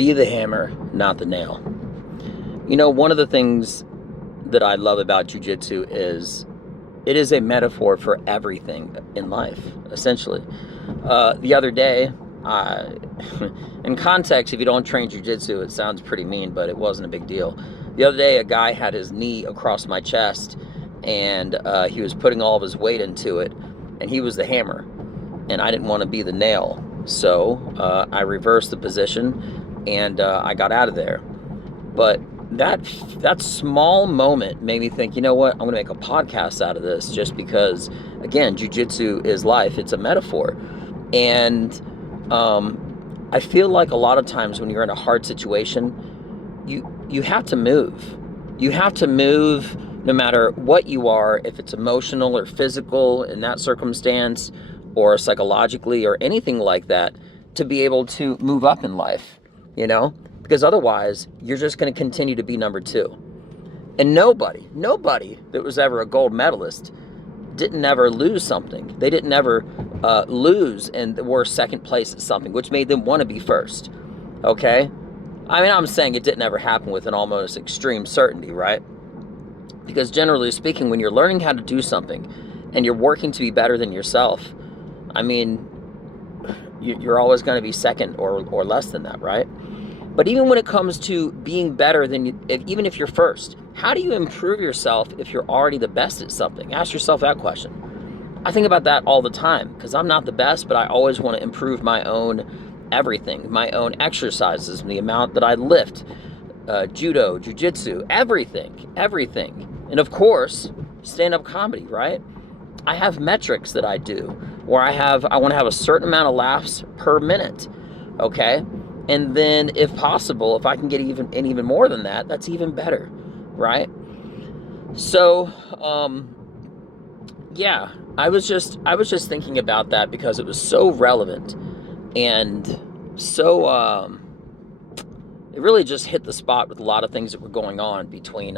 Be the hammer, not the nail. You know, one of the things that I love about jiu-jitsu is it is a metaphor for everything in life, essentially. The other day, uh, in context, if you don't train jiu-jitsu, it sounds pretty mean, but it wasn't a big deal. The other day, a guy had his knee across my chest, and he was putting all of his weight into it, and he was the hammer, and I didn't want to be the nail. So I reversed the position, and I got out of there. But that small moment made me think, you know what, I'm going to make a podcast out of this, just because, again, jiu-jitsu is life. It's a metaphor. And I feel like a lot of times when you're in a hard situation, you have to move. You have to move no matter what you are, if it's emotional or physical in that circumstance, or psychologically or anything like that, to be able to move up in life, you know? Because otherwise, you're just going to continue to be number two. And nobody that was ever a gold medalist didn't ever lose something. They didn't ever lose and were second place at something, which made them want to be first, okay? I mean, I'm saying it didn't ever happen with an almost extreme certainty, right? Because generally speaking, when you're learning how to do something and you're working to be better than yourself, I mean, you're always going to be second or less than that, right? But even when it comes to being better than you, even if you're first, how do you improve yourself if you're already the best at something? Ask yourself that question. I think about that all the time, because I'm not the best, but I always want to improve my own everything, my own exercises, the amount that I lift, judo, jiu-jitsu, everything. And of course, stand-up comedy, right? I have metrics that I do where I want to have a certain amount of laughs per minute, okay? And then if possible, if I can get even more than that, that's even better, right? So, yeah, I was just thinking about that because it was so relevant and so, it really just hit the spot with a lot of things that were going on between,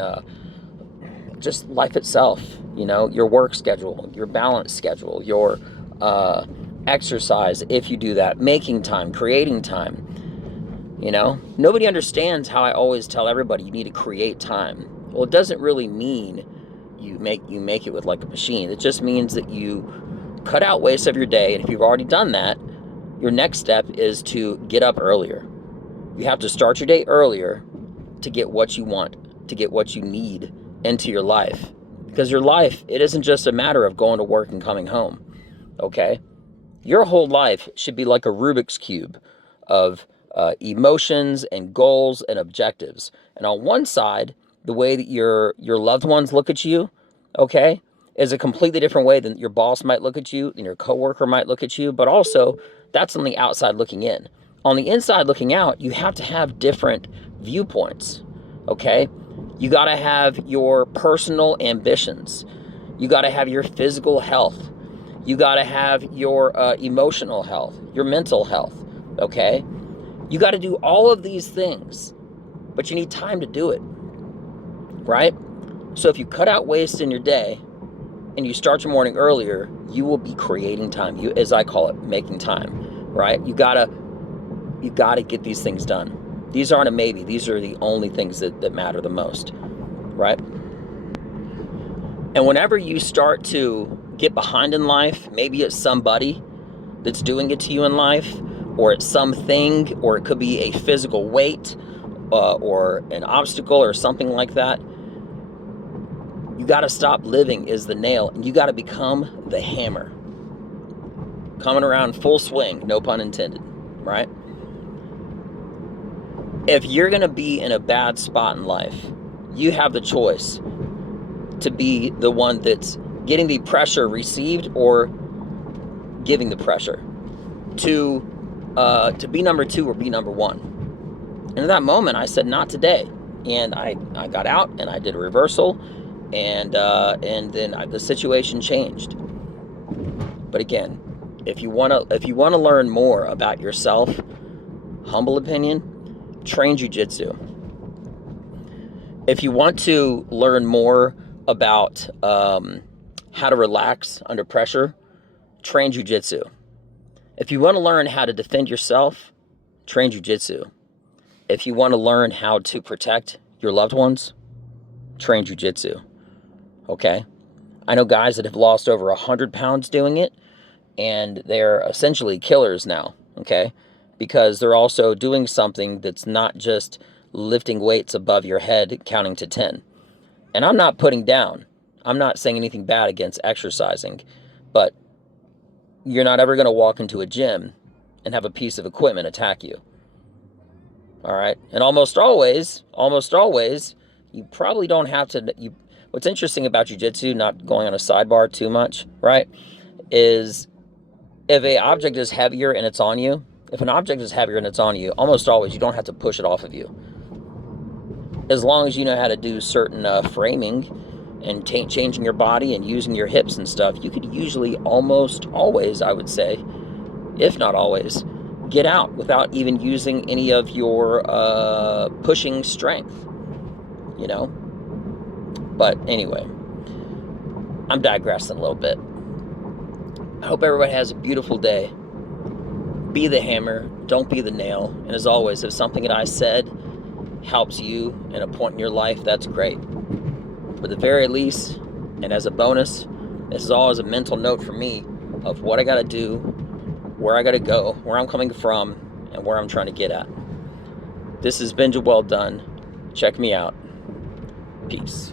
just life itself, you know, your work schedule, your balance schedule, your exercise, if you do that, making time, creating time. You know, nobody understands how I always tell everybody you need to create time. Well, it doesn't really mean you make it with like a machine. It just means that you cut out waste of your day, and if you've already done that, your next step is to get up earlier. You have to start your day earlier to get what you want, to get what you need into your life. Because your life, it isn't just a matter of going to work and coming home, okay? Your whole life should be like a Rubik's Cube of emotions and goals and objectives. And on one side, the way that your loved ones look at you, okay, is a completely different way than your boss might look at you, than your coworker might look at you, but also that's on the outside looking in. On the inside looking out, you have to have different viewpoints, okay? You got to have your personal ambitions. You got to have your physical health. You got to have your emotional health, your mental health, okay? You got to do all of these things, but you need time to do it, right? So if you cut out waste in your day and you start your morning earlier, you will be creating time. You, as I call it, making time, right? You gotta get these things done. These aren't a maybe. These are the only things that matter the most, right? And whenever you start to get behind in life, maybe it's somebody that's doing it to you in life, or it's something, or it could be a physical weight, or an obstacle or something like that. You got to stop living as the nail, and you got to become the hammer. Coming around full swing, no pun intended, right? If you're going to be in a bad spot in life, you have the choice to be the one that's getting the pressure received or giving the pressure, to be number two or be number one. And at that moment, I said, not today. And I got out and I did a reversal, and then the situation changed. But again, if you want to learn more about yourself, humble opinion, train jiu-jitsu. If you want to learn more about how to relax under pressure, train jiu-jitsu. If you want to learn how to defend yourself, train jiu-jitsu. If you want to learn how to protect your loved ones, train jujitsu. Okay? I know guys that have lost over 100 pounds doing it, and they're essentially killers now. Okay? Because they're also doing something that's not just lifting weights above your head, counting to 10. And I'm not putting down, I'm not saying anything bad against exercising, but you're not ever going to walk into a gym and have a piece of equipment attack you. All right? And almost always, you probably don't have to. What's interesting about jiu-jitsu, not going on a sidebar too much, right, is if an object is heavier and it's on you, almost always you don't have to push it off of you. As long as you know how to do certain framing and changing your body and using your hips and stuff, you could usually almost always, I would say, if not always, get out without even using any of your pushing strength, you know? But anyway, I'm digressing a little bit. I hope everybody has a beautiful day. Be the hammer, don't be the nail. And as always, if something that I said helps you in a point in your life, that's great. For the very least, and as a bonus, this is always a mental note for me of what I got to do, where I got to go, where I'm coming from, and where I'm trying to get at. This has been Well Done. Check me out. Peace.